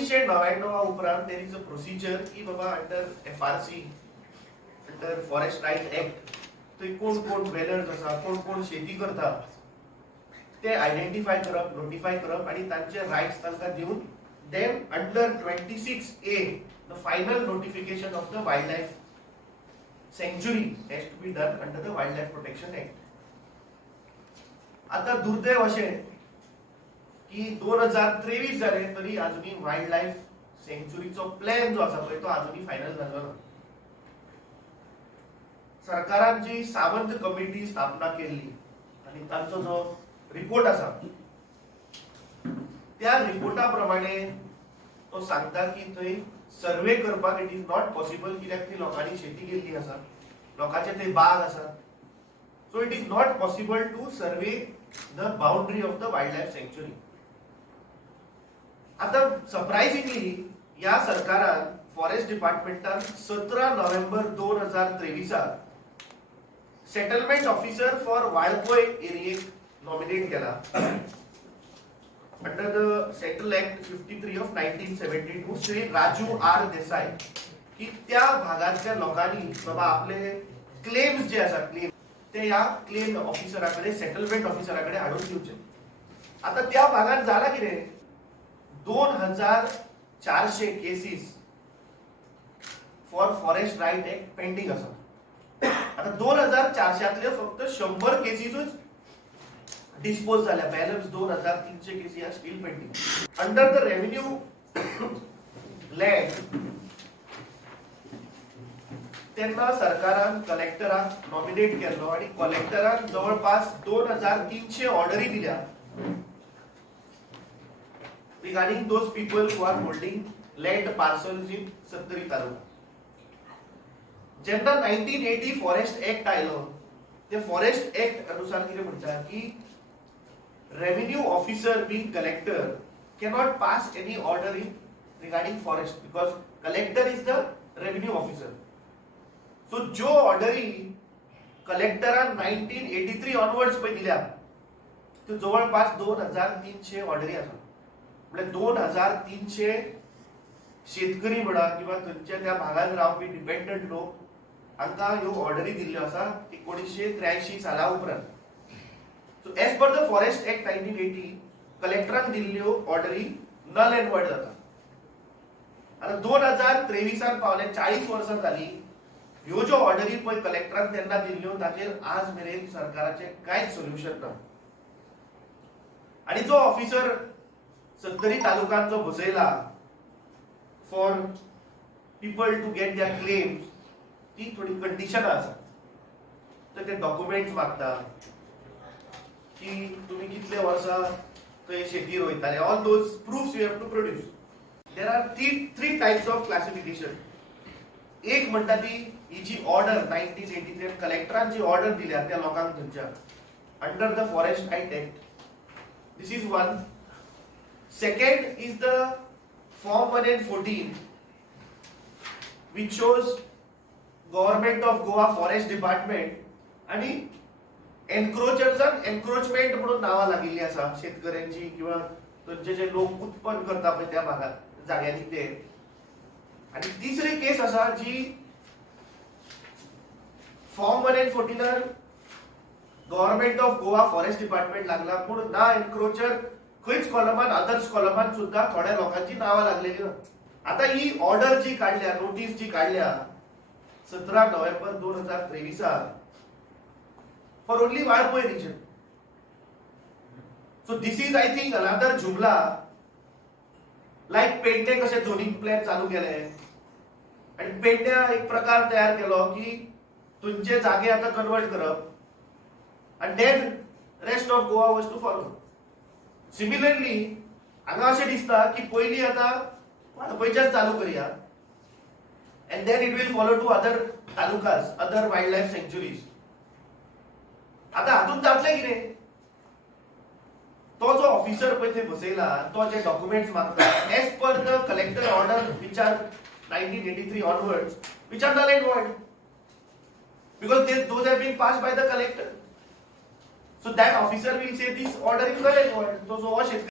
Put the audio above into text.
1999 उपरांत there is a procedure की बाबा under FRC under forest right act थंय कोण कोण वेलर्स आसा कोण कोण शेती करता ते आयडेंटिफाय करप नोटिफाय करप आणि तांचे राइट्स तांकां दिवन then under 26A the final notification of the wild life sanctuary has to be done under the wild life protection act. आता दुर्दैव अशें की 2023 जाले तरी अजुनी वायल्ड लायफ सेंच्युरीचो प्लॅन जो आसा पळय तो अजुनी फायनल जालो ना. सरकारान जी सावंत कमिटी स्थापना केल्ली आणि तांचो जो रिपोर्ट आसा त्या रिपोर्टा प्रमाणे तो सांगता की थंय सर्वे करपाक इट इज नॉट पॉसिबल कित्याक ती लोकांनी शेती केल्ली आसा लोकांचे थंय बाग आसा so it is not possible to survey the boundary of the wild life sanctuary. आता सरप्राइजिंगली या सरकारान फॉरेस्ट डिपार्टमेंटान 17 November 2023 settlement officer for Valpoi एरियेक नॉमिनेट केला under the settle act 53 of 1972 Shri Raju R Desai की त्या भागातल्या लोकांनी बाबा आपले क्लेम्स जे आसा क्लेम ते या क्लेम ऑफिसराकडे सेटलमेंट ऑफिसराकडे हाडून दिवचे. आता त्या भागात झाला कितें 2400 cases for forest right act pending आसा. आता 2400तले फक्त 100 केसीसच डिस्पोज झाल्या balance 2300 cases are still pending. Under the revenue land तेन्ना सरकारान कलेक्टराक नॉमिनेट केल्लो आणि कलेक्टरान जवळपास 2300 ऑर्डरी दिल्या regarding those people who are holding land parcels in सत्तरी तालुका. जेन्ना 1980 फॉरेस्ट ऍक्ट आयलो ते फॉरेस्ट ऍक्ट अनुसार कितें म्हणटा की revenue officer being collector cannot pass any order in regarding forest because collector is the revenue officer. So जो ऑर्डरी कलेक्टरान 1983 onwards पळय दिल्या त्यो जवळपास 2300 ऑर्डरी आसा. म्हणजे 2300 शेतकरी म्हणा किंवा थंयच्या त्या भागात रावपी डिपेंडंट लोक हांकां ह्यो ऑर्डरी दिल्ल्यो आसा 1983 साला उपरांत. So as per the forest act 1980 कलेक्टरान दिल्ल्यो ऑर्डरी नल एंड वॉइड जाता. आता 2023 पावले 40 वर्सां जाली ह्यो ज्यो ऑर्डरी पळय कलेक्टरान तेन्ना दिल्ल्यो ताचेर आज मेरेन सरकाराचें कांयच सोल्युशन ना. आणि जो ऑफिसर सत्तरी तालुकांत जो बसयला for people to get their claims ती थोडी कंडिशन आसा. तर ते डॉक्युमेंट्स मागता की तुम्ही कितले वर्सां थंय शेती रोयताले all those proofs you have to produce. There are three types of classification. एक म्हणटा ती ही जी ऑर्डर 1983 कलेक्टरान जी ऑर्डर दिल्या त्या लोकांक थंयच्या under the forest right act this is one. Second is the Form 114 which shows Government of Goa Forest Department आणि एन्क्रोचर्स आणि encroachment म्हणून नावा लागिल्ली आसा शेतकऱ्यांची किंवा थंयचे जे लोक उत्पन्न करता पळय त्या भागात जाग्यांनी ते. आणि तिसरी केस आसा जी form 114 government of Goa forest department लागला पूण ना एन्क्रोचर खंयच कॉलमान अदर्स कॉलमान सुद्धा थोड्या लोकांची नावा लागलेली ना. आता ही ऑर्डर जी काढल्या नोटीस जी काढल्या 17 November 2023 for only Valpoi region. So this is I think another जुमला लाईक पेडणे कशे झोनिंग प्लॅन चालू केले आणि पेडण्या एक प्रकार तयार केलो की तुमचे जागे आता कन्वर्ट करप आणि then rest of Goa was to follow. Similarly हांगा अशें दिसता की पयलीं आतां वाळपयच्याच चालू करया and then it will follow to other तालुकास अदर वायल्ड लायफ सेंच्युरीज. आता हातूंत जातलें कितें तो जो ऑफिसर पळय थंय बसयला तो जे डॉक्युमेंट्स मागता as per the collector order which are 1983 onwards which are null and void because those have been passed by the collector. So that officer will say this order is null and void. So